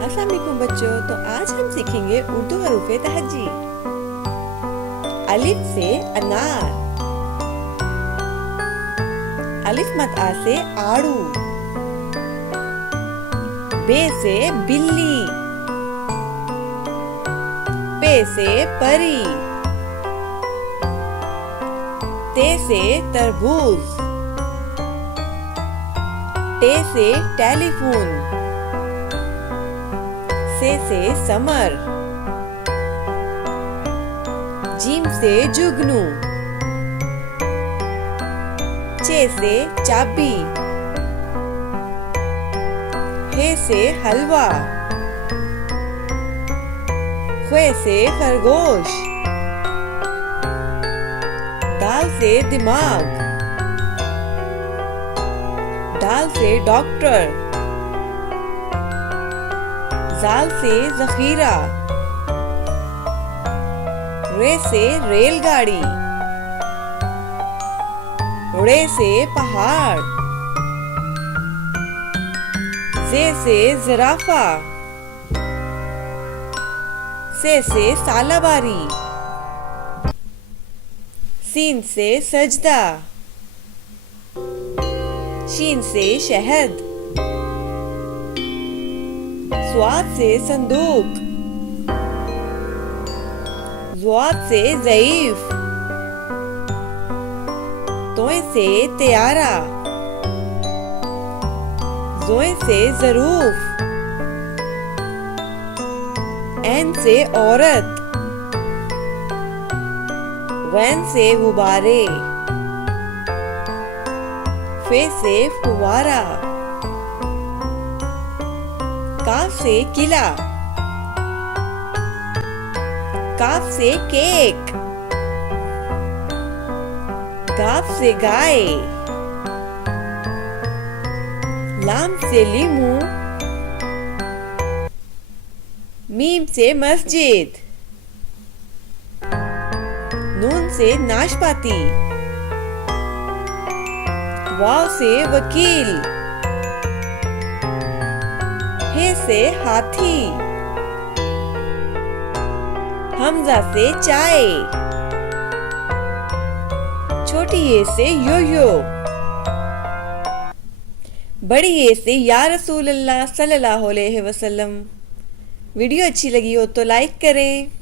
अस्सलाम वालेकुम बच्चों। तो आज हम सीखेंगे उर्दू हरूफ तहज्जी। अलिफ से अनार, अलिफ मद आ से आड़ू, बे से बिल्ली, पे से परी, ते से तरबूज, टे से टेलीफोन, से समर, जीम से जुगनू, चे से चाबी, हे से हलवा, ख्वे से खरगोश, दाल से दिमाग, दाल से डॉक्टर, जाल से जखीरा, रे से रेलगाड़ी, रे से पहाड़, जे से जिराफा, से सालाबारी, सीन से सजदा, शीन से शहद, स्वाद से संदूक, ज़्वाद से ज़ईफ, तोए से त्यारा, ज़ोए से ज़रूफ, ऐन से औरत, वैन से गुब्बारे, फे से फुवारा, काफ से किला, काफ से केक, गाफ से गाय, लाम से लीमू, मीम से मस्जिद, नून से नाशपाती, वाव से वकील, हे से हाथी, हमजा से चाय, छोटी ए से यो-यो, बड़ी ए से या रसूल अल्लाह सल्लल्लाहु अलैहि वसल्लम। वीडियो अच्छी लगी हो तो लाइक करें।